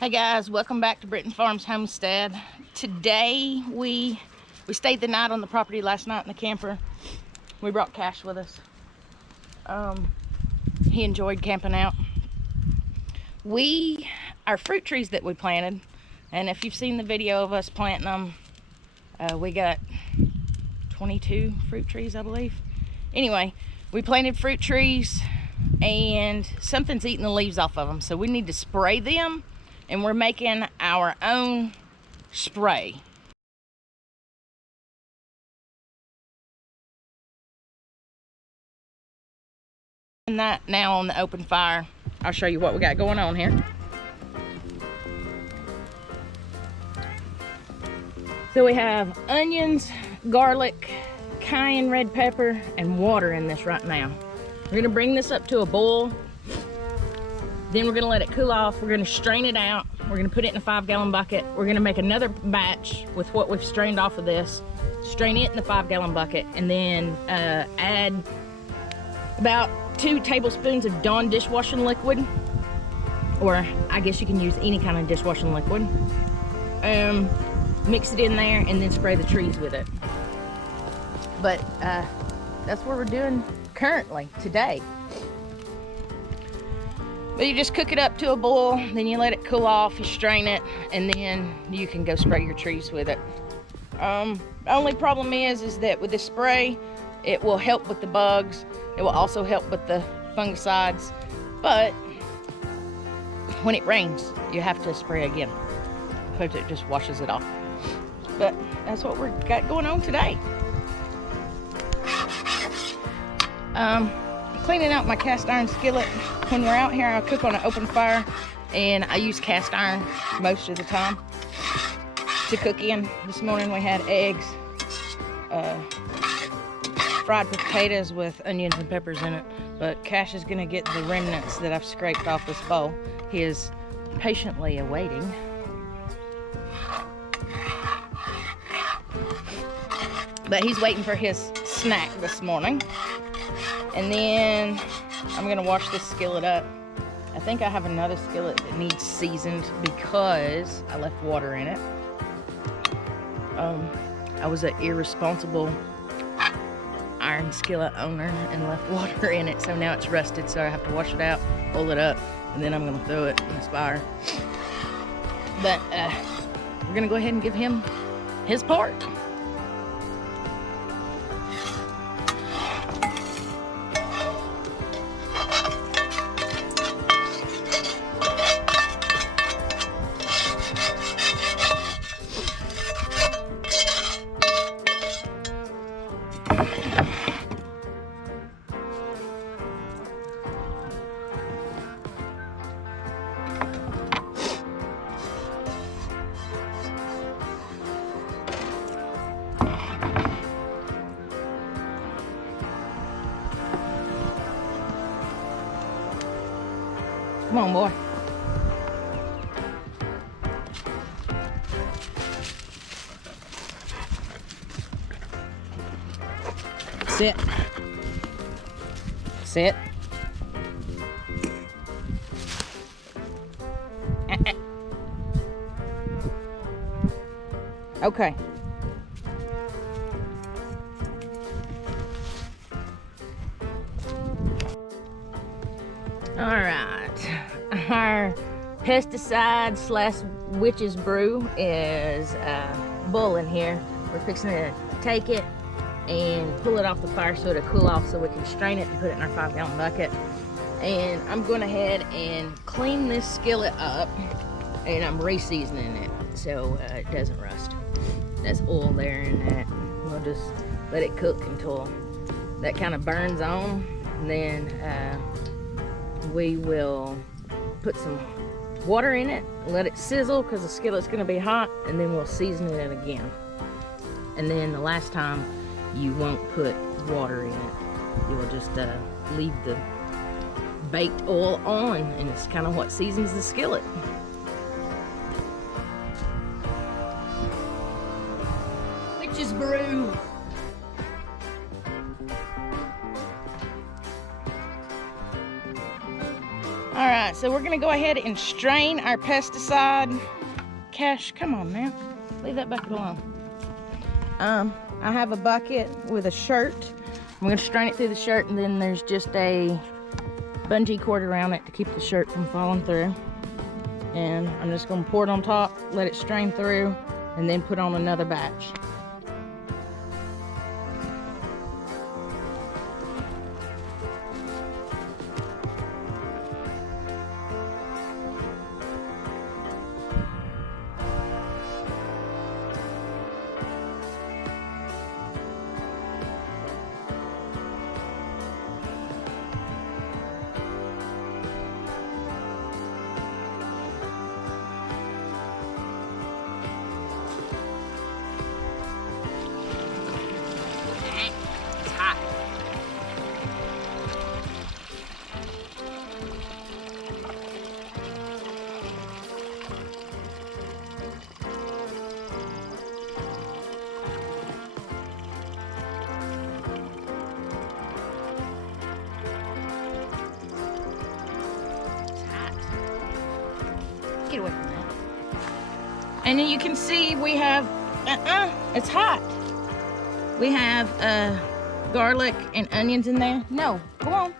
Hey guys, welcome back to Britton Farms Homestead. Today we stayed the night on the property last night in the camper. We brought Cash with us. He enjoyed camping out. Our fruit trees that we planted, and if you've seen the video of us planting them, we got 22 fruit trees, I believe. Anyway, we planted fruit trees and something's eating the leaves off of them, so we need to spray them. And we're making our own spray. And that now on the open fire. I'll show you what we got going on here. So we have onions, garlic, cayenne red pepper, and water in this right now. We're gonna bring this up to a boil. Then we're gonna let it cool off. We're gonna strain it out. We're gonna put it in a 5-gallon bucket. We're gonna make another batch with what we've strained off of this, strain it in the 5-gallon bucket, and then add about 2 tablespoons of Dawn dishwashing liquid, or I guess you can use any kind of dishwashing liquid. Mix it in there and then spray the trees with it. But that's what we're doing currently today. But you just cook it up to a boil, then you let it cool off, you strain it, and then you can go spray your trees with it. The only problem is that with this spray, it will help with the bugs. It will also help with the fungicides. But when it rains, you have to spray again because it just washes it off. But that's what we've got going on today. Cleaning out my cast iron skillet. When we're out here, I cook on an open fire, and I use cast iron most of the time to cook in. This morning we had eggs, fried potatoes with onions and peppers in it, but Cash is gonna get the remnants that I've scraped off this bowl. He is patiently awaiting. But he's waiting for his snack this morning. And then I'm gonna wash this skillet up. I think I have another skillet that needs seasoned because I left water in it. I was an irresponsible iron skillet owner and left water in it, so now it's rusted, so I have to wash it out, pull it up, and then I'm gonna throw it in this fire. But we're gonna go ahead and give him his part. Come on, boy. Sit. Sit. Okay. All right. Our pesticide / witch's brew is boiling here. We're fixing to take it and pull it off the fire so it'll cool off so we can strain it and put it in our 5-gallon bucket. And I'm going ahead and clean this skillet up, and I'm re-seasoning it so it doesn't rust. That's oil there in that. We'll just let it cook until that kind of burns on, and then we will put some water in it, let it sizzle because the skillet's going to be hot, and then we'll season it again. And then the last time, you won't put water in it. You will just leave the baked oil on, and it's kind of what seasons the skillet. Witch's brew. All right, so we're gonna go ahead and strain our pesticide. Cash, come on now. Leave that bucket alone. I have a bucket with a shirt. I'm gonna strain it through the shirt, and then there's just a bungee cord around it to keep the shirt from falling through. And I'm just gonna pour it on top, let it strain through, and then put on another batch. Get away from that. And then you can see we have, it's hot. We have garlic and onions in there. No, go on.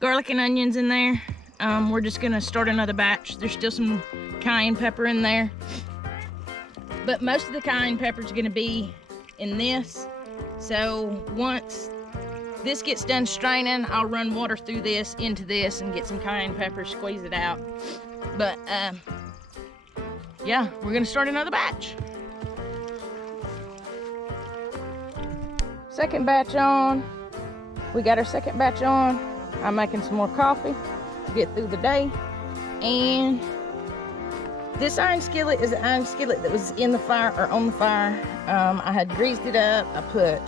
Garlic and onions in there. We're just gonna start another batch. There's still some cayenne pepper in there. But most of the cayenne pepper is gonna be in this. So once this gets done straining, I'll run water through this into this and get some cayenne pepper, squeeze it out. But yeah, we're gonna start another batch. Second batch on. We got our second batch on. I'm making some more coffee to get through the day. And this iron skillet is an iron skillet that was in the fire or on the fire. I had greased it up. I put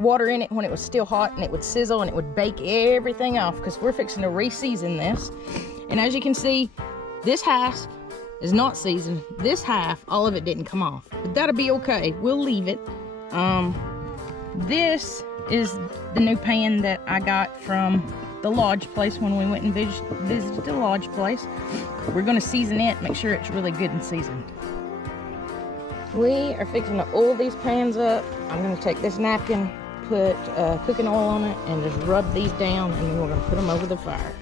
water in it when it was still hot, and it would sizzle and it would bake everything off, because we're fixing to re-season this. And as you can see, this half is not seasoned. This half, all of it didn't come off, but that'll be okay. We'll leave it. This is the new pan that I got from the lodge place when we went and visited the lodge place. We're gonna season it, make sure it's really good and seasoned. We are fixing to oil these pans up. I'm gonna take this napkin, put cooking oil on it, and just rub these down, and then we're gonna put them over the fire.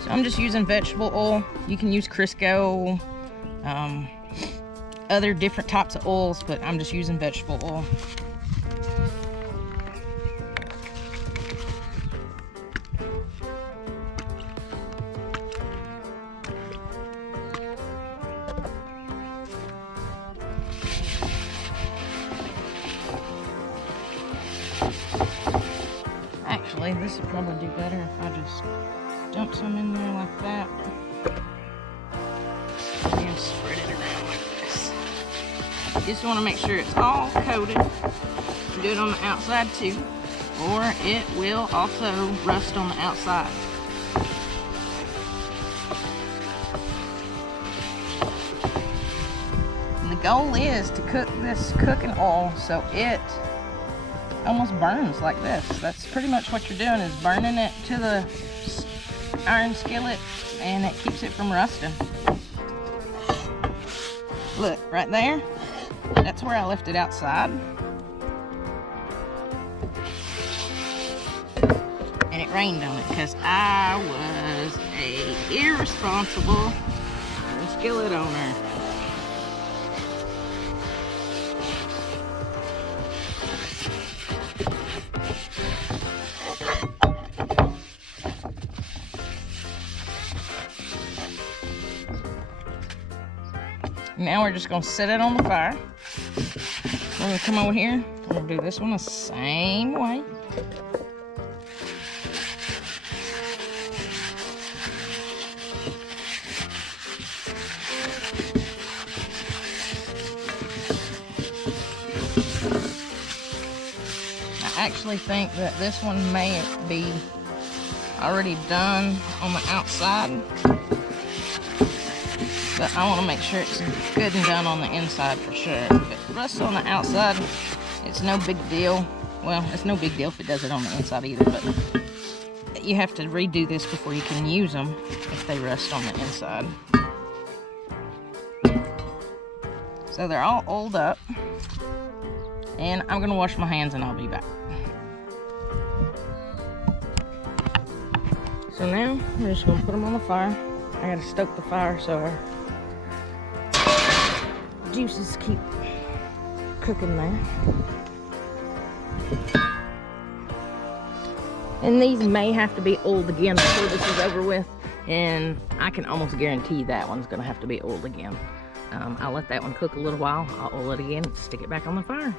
So I'm just using vegetable oil. You can use Crisco, other different types of oils, but I'm just using vegetable oil. Actually, this would probably do better if I just dump some in there like that. And spread it around like this. You just want to make sure it's all coated. Do it on the outside too, or it will also rust on the outside. And the goal is to cook this cooking oil so it almost burns like this. That's pretty much what you're doing, is burning it to the iron skillet, and it keeps it from rusting. Look, right there, that's where I left it outside. And it rained on it because I was a irresponsible skillet owner. Now we're just gonna set it on the fire. We're gonna come over here. We're gonna do this one the same way. I actually think that this one may be already done on the outside. But I want to make sure it's good and done on the inside for sure. If it rusts on the outside, it's no big deal. Well, it's no big deal if it does it on the inside either, but you have to redo this before you can use them if they rust on the inside. So they're all oiled up, and I'm gonna wash my hands and I'll be back. So now we're just gonna put them on the fire. I gotta stoke the fire so our juices keep cooking there. And these may have to be oiled again before this is over with, and I can almost guarantee that one's gonna have to be oiled again. I'll let that one cook a little while, I'll oil it again, stick it back on the fire.